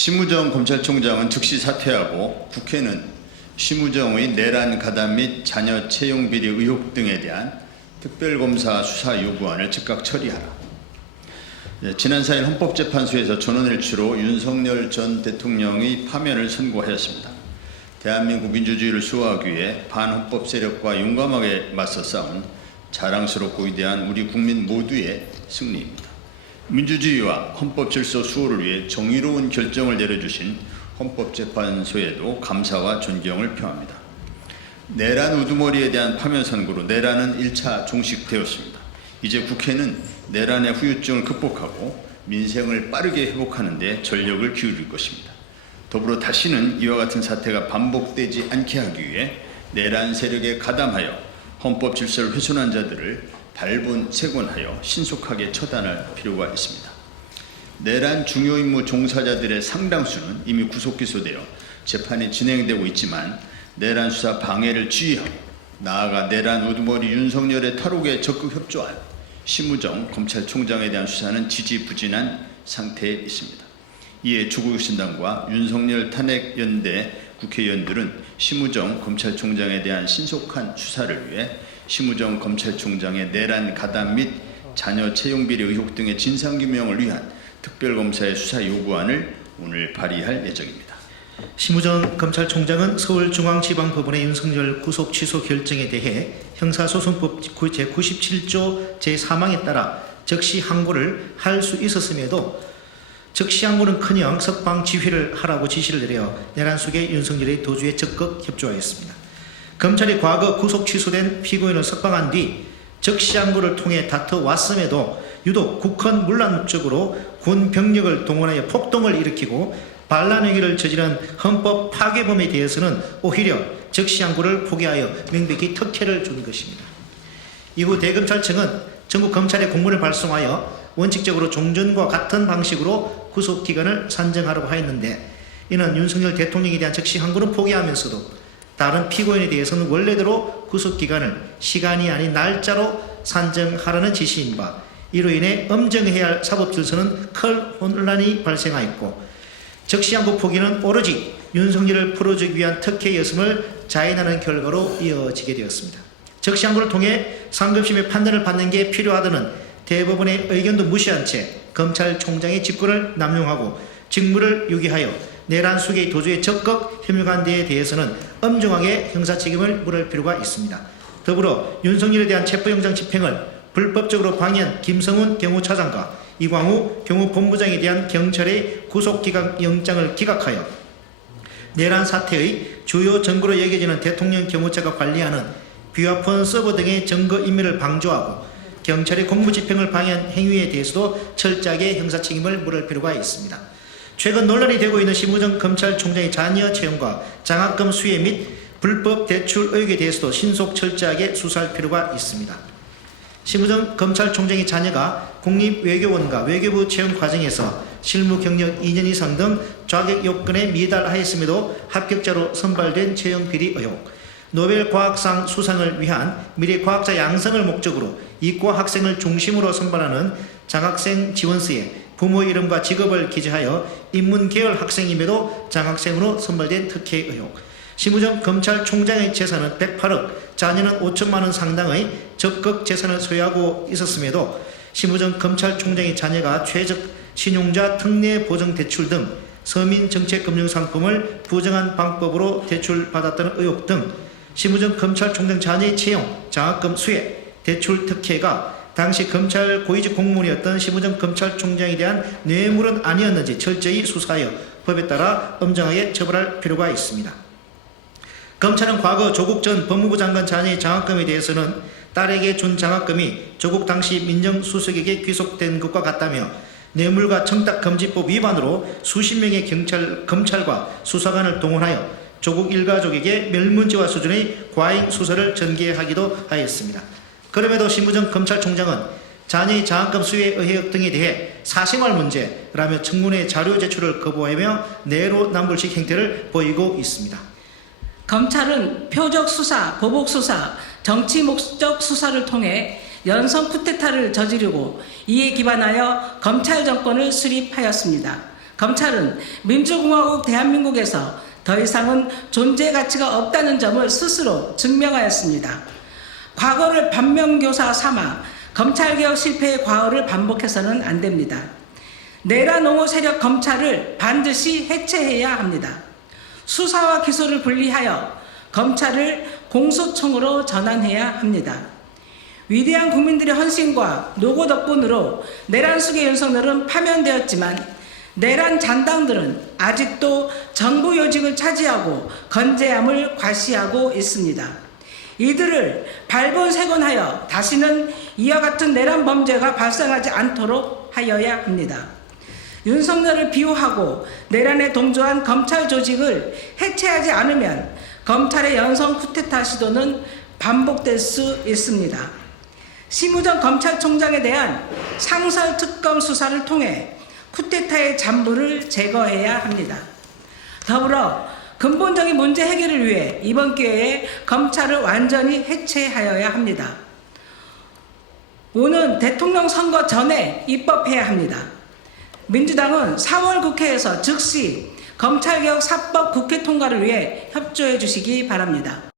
심우정 검찰총장은 즉시 사퇴하고 국회는 심우정의 내란 가담 및 자녀 채용 비리 의혹 등에 대한 특별검사 수사 요구안을 즉각 처리하라. 지난 4일 헌법재판소에서 전원일치로 윤석열 전 대통령의 파면을 선고하였습니다. 대한민국 민주주의를 수호하기 위해 반헌법 세력과 용감하게 맞서 싸운 자랑스럽고 위대한 우리 국민 모두의 승리입니다. 민주주의와 헌법 질서 수호를 위해 정의로운 결정을 내려주신 헌법재판소에도 감사와 존경을 표합니다. 내란 우두머리에 대한 파면 선고로 내란은 1차 종식되었습니다. 이제 국회는 내란의 후유증을 극복하고 민생을 빠르게 회복하는 데 전력을 기울일 것입니다. 더불어 다시는 이와 같은 사태가 반복되지 않게 하기 위해 내란 세력에 가담하여 헌법 질서를 훼손한 자들을 발본색원하여 신속하게 처단할 필요가 있습니다. 내란 중요 임무 종사자들의 상당수는 이미 구속 기소되어 재판이 진행되고 있지만 내란 수사 방해를 지휘하고 나아가 내란 우두머리 윤석열의 탈옥에 적극 협조한 심우정 검찰총장에 대한 수사는 지지부진한 상태에 있습니다. 이에 조국혁신당과 윤석열 탄핵연대 국회의원들은 심우정 검찰총장에 대한 신속한 수사를 위해 심우정 검찰총장의 내란 가담 및 자녀 채용 비리 의혹 등의 진상규명을 위한 특별검사의 수사 요구안을 오늘 발의할 예정입니다. 심우정 검찰총장은 서울중앙지방법원의 윤석열 구속 취소 결정에 대해 형사소송법 제97조 제3항에 따라 즉시 항고를 할 수 있었음에도 즉시 항고는커녕 석방 지휘를 하라고 지시를 내려 내란 속의 윤석열의 도주에 적극 협조하였습니다. 검찰이 과거 구속 취소된 피고인을 석방한 뒤 즉시 항고를 통해 다퉈왔음에도 유독 국헌 문란 목적으로 군 병력을 동원하여 폭동을 일으키고 반란 행위를 저지른 헌법 파괴범에 대해서는 오히려 즉시 항고를 포기하여 명백히 특혜를 준 것입니다. 이후 대검찰청은 전국 검찰에 공문을 발송하여 원칙적으로 종전과 같은 방식으로 구속기간을 산정하라고 하였는데 이는 윤석열 대통령에 대한 즉시 항고는 포기하면서도 다른 피고인에 대해서는 원래대로 구속기간을 시간이 아닌 날짜로 산정하라는 지시인 바 이로 인해 엄정해야 할 사법질서는 큰 혼란이 발생하였고 즉시 항고 포기는 오로지 윤석열을 풀어주기 위한 특혜였음을 자인하는 결과로 이어지게 되었습니다. 즉시 항고를 통해 상급심의 판단을 받는 게 필요하다는 대법원의 의견도 무시한 채 검찰총장의 직권을 남용하고 직무를 유기하여 내란 속의 도주에 적극 협력한 데에 대해서는 엄정하게 형사책임을 물을 필요가 있습니다. 더불어 윤석열에 대한 체포영장 집행을 불법적으로 방해한 김성훈 경호차장과 이광우 경호본부장에 대한 경찰의 구속영장을 기각하여 내란 사태의 주요 증거로 여겨지는 대통령 경호처가 관리하는 비화폰 서버 등의 증거인멸을 방조하고 경찰의 공무집행을 방해한 행위에 대해서도 철저하게 형사책임을 물을 필요가 있습니다. 최근 논란이 되고 있는 심우정 검찰총장의 자녀 채용과 장학금 수혜 및 불법 대출 의혹에 대해서도 신속 철저하게 수사할 필요가 있습니다. 심우정 검찰총장의 자녀가 국립외교원과 외교부 채용 과정에서 실무 경력 2년 이상 등 자격 요건에 미달하였음에도 합격자로 선발된 채용 비리 의혹, 노벨 과학상 수상을 위한 미래 과학자 양성을 목적으로 이과 학생을 중심으로 선발하는 장학생 지원서에 부모 이름과 직업을 기재하여 인문계열 학생임에도 장학생으로 선발된 특혜 의혹, 심우정 검찰총장의 재산은 108억, 자녀는 5천만 원 상당의 적극 재산을 소유하고 있었음에도 심우정 검찰총장의 자녀가 최적 신용자 특례 보정 대출 등 서민정책금융상품을 부정한 방법으로 대출받았다는 의혹 등 심우정 검찰총장 자녀의 채용, 장학금 수혜, 대출 특혜가 당시 검찰 고위직 공무원이었던 심우정 검찰총장에 대한 뇌물은 아니었는지 철저히 수사하여 법에 따라 엄정하게 처벌할 필요가 있습니다. 검찰은 과거 조국 전 법무부 장관 자녀의 장학금에 대해서는 딸에게 준 장학금이 조국 당시 민정수석에게 귀속된 것과 같다며 뇌물과 청탁금지법 위반으로 수십 명의 검찰과 수사관을 동원하여 조국 일가족에게 멸문지화 수준의 과잉 수사를 전개하기도 하였습니다. 그럼에도 심우정 검찰총장은 자녀의 장학금 수혜 의혹 등에 대해 사생활 문제라며 청문회 자료 제출을 거부하며 내로남불식 행태를 보이고 있습니다. 검찰은 표적 수사, 보복 수사, 정치 목적 수사를 통해 연성 쿠데타를 저지르고 이에 기반하여 검찰 정권을 수립하였습니다. 검찰은 민주공화국 대한민국에서 더 이상은 존재 가치가 없다는 점을 스스로 증명하였습니다. 과거를 반면교사 삼아 검찰개혁 실패의 과오를 반복해서는 안 됩니다. 내란 옹호 세력 검찰을 반드시 해체해야 합니다. 수사와 기소를 분리하여 검찰을 공소청으로 전환해야 합니다. 위대한 국민들의 헌신과 노고 덕분으로 내란 수계 윤석열은 파면되었지만 내란 잔당들은 아직도 정부 요직을 차지하고 건재함을 과시하고 있습니다. 이들을 발본색원하여 다시는 이와 같은 내란 범죄가 발생하지 않도록 하여야 합니다. 윤석열을 비호하고 내란에 동조한 검찰 조직을 해체하지 않으면 검찰의 연성 쿠데타 시도는 반복될 수 있습니다. 심우정 검찰총장에 대한 상설특검 수사를 통해 쿠데타의 잔부를 제거해야 합니다. 더불어 근본적인 문제 해결을 위해 이번 기회에 검찰을 완전히 해체하여야 합니다. 오는 대통령 선거 전에 입법해야 합니다. 민주당은 4월 국회에서 즉시 검찰개혁 4법 국회 통과를 위해 협조해 주시기 바랍니다.